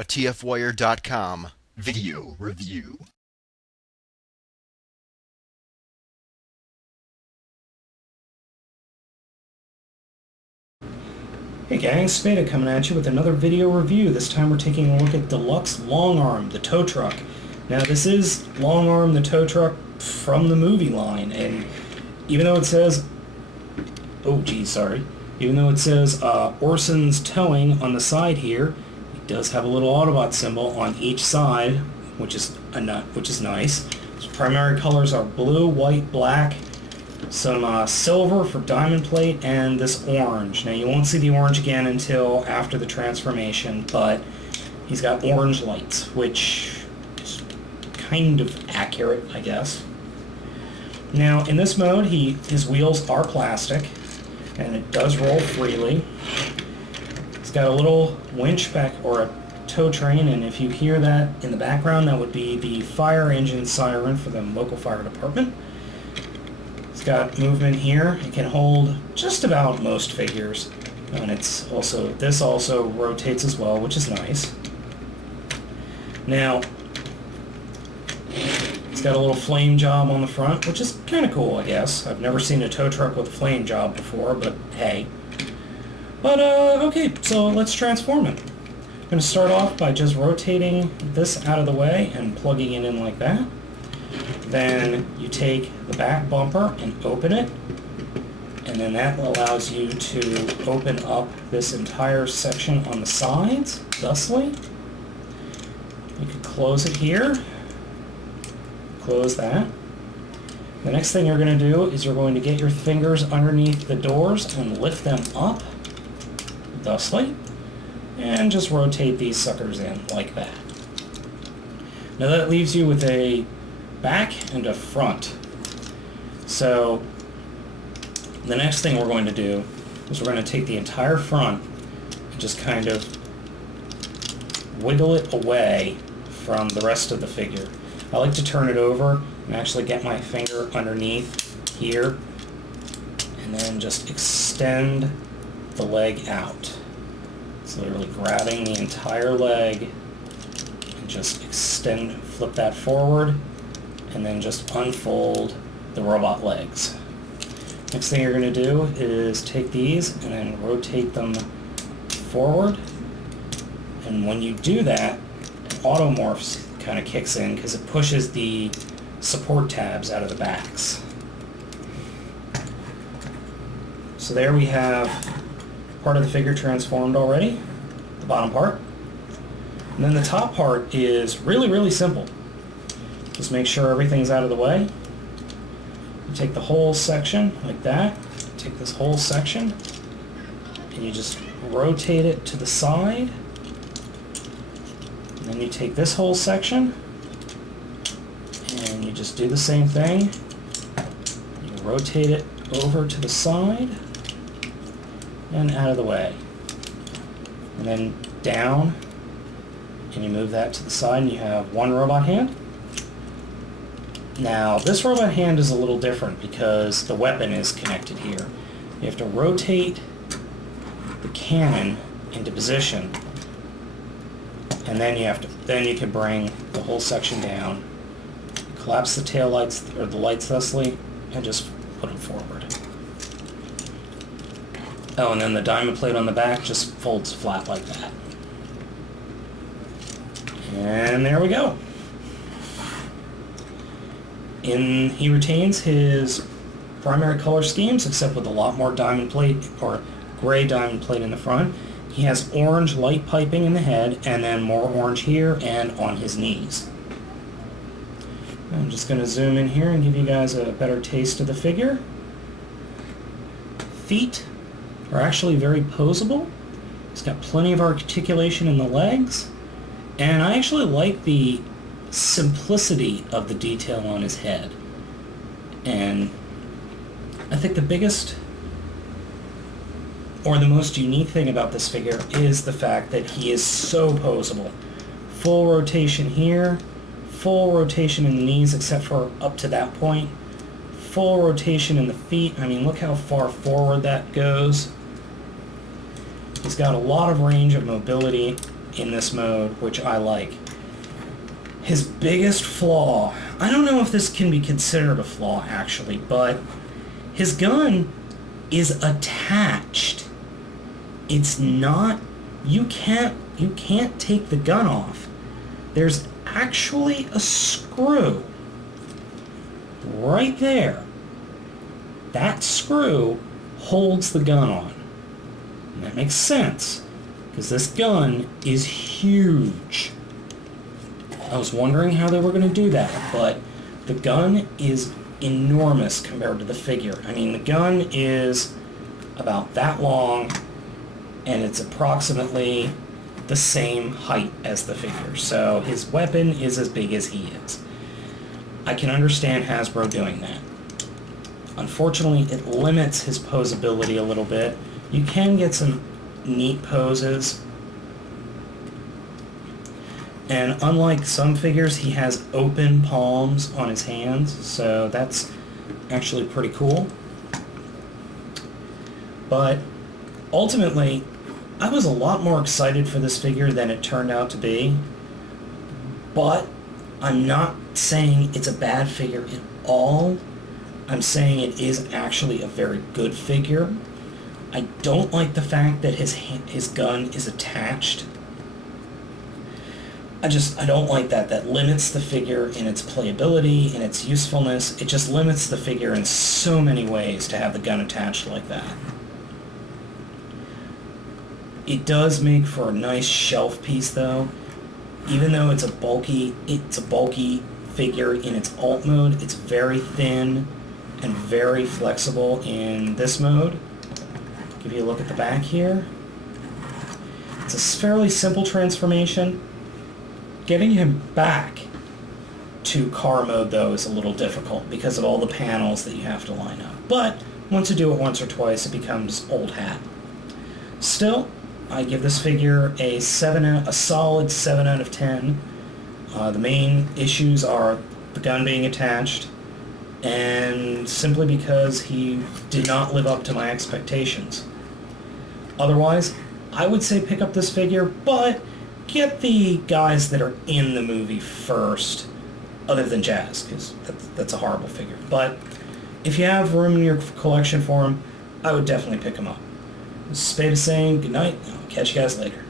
a TFWire.com video review. Hey gang, Spada coming at you with another video review. This time we're taking a look at Deluxe LongArm, the tow truck. Now this is LongArm, the tow truck from the movie line, and even though it says, even though it says Orson's Towing on the side here, it does have a little Autobot symbol on each side, which is nice. Its primary colors are blue, white, black, some silver for diamond plate, and this orange. Now you won't see the orange again until after the transformation, but he's got orange lights, which is kind of accurate, I guess. Now in this mode, his wheels are plastic, and it does roll freely. It's got a little winch back, or a tow train, and if you hear that in the background, that would be the fire engine siren for the local fire department. It's got movement here. It can hold just about most figures, and this also rotates as well, which is nice. Now it's got a little flame job on the front, which is kind of cool, I guess. I've never seen a tow truck with a flame job before, but hey. But okay, so let's transform it. I'm going to start off by just rotating this out of the way and plugging it in like that. Then you take the back bumper and open it, and then that allows you to open up this entire section on the sides, thusly. You can close it here, close that. The next thing you're going to do is you're going to get your fingers underneath the doors and lift them up, thusly, and just rotate these suckers in like that. Now that leaves you with a back and a front. So the next thing we're going to do is we're going to take the entire front and just kind of wiggle it away from the rest of the figure. I like to turn it over and actually get my finger underneath here and then just extend the leg out. It's literally grabbing the entire leg and just flip that forward, and then just unfold the robot legs. Next thing you're going to do is take these and then rotate them forward, and when you do that, automorphs kind of kicks in because it pushes the support tabs out of the backs. So there we have part of the figure transformed already, the bottom part. And then the top part is really simple. Just make sure everything's out of the way. You take the whole section like that, take this whole section, and you just rotate it to the side. And then you take this whole section, and you just do the same thing. You rotate it over to the side, and out of the way. And then down, and you move that to the side, and you have one robot hand. Now, this robot hand is a little different because the weapon is connected here. You have to rotate the cannon into position, and then you can bring the whole section down, collapse the tail lights, or the lights thusly, and just put them forward. Oh, and then the diamond plate on the back just folds flat like that. And there we go. He retains his primary color schemes, except with a lot more diamond plate, or gray diamond plate in the front. He has orange light piping in the head, and then more orange here and on his knees. I'm just going to zoom in here and give you guys a better taste of the figure. Feet are actually very posable. He's got plenty of articulation in the legs, and I actually like the simplicity of the detail on his head. And I think the biggest or the most unique thing about this figure is the fact that he is so posable. Full rotation here, full rotation in the knees except for up to that point, full rotation in the feet. I mean, look how far forward that goes. He's got a lot of range of mobility in this mode, which I like. His biggest flaw, I don't know if this can be considered a flaw actually, but his gun is attached. It's not, you can't take the gun off. There's actually a screw right there. That screw holds the gun on. And that makes sense, because this gun is huge. I was wondering how they were going to do that, but the gun is enormous compared to the figure. I mean, the gun is about that long, and it's approximately the same height as the figure. So his weapon is as big as he is. I can understand Hasbro doing that. Unfortunately, it limits his posability a little bit. You can get some neat poses. And unlike some figures, he has open palms on his hands, so that's actually pretty cool. But ultimately, I was a lot more excited for this figure than it turned out to be. But I'm not saying it's a bad figure at all. I'm saying it is actually a very good figure. I don't like the fact that his gun is attached. I don't like that. That limits the figure in its playability, in its usefulness. It just limits the figure in so many ways to have the gun attached like that. It does make for a nice shelf piece though. Even though it's a bulky figure in its alt mode, it's very thin and very flexible in this mode. Give you a look at the back here. It's a fairly simple transformation. Getting him back to car mode, though, is a little difficult because of all the panels that you have to line up. But once you do it once or twice, it becomes old hat. Still, I give this figure a solid 7 out of 10. The main issues are the gun being attached, and simply because he did not live up to my expectations. Otherwise, I would say pick up this figure, but get the guys that are in the movie first, other than Jazz, because that's a horrible figure. But if you have room in your collection for him, I would definitely pick him up. This is Spade saying good night, and I'll catch you guys later.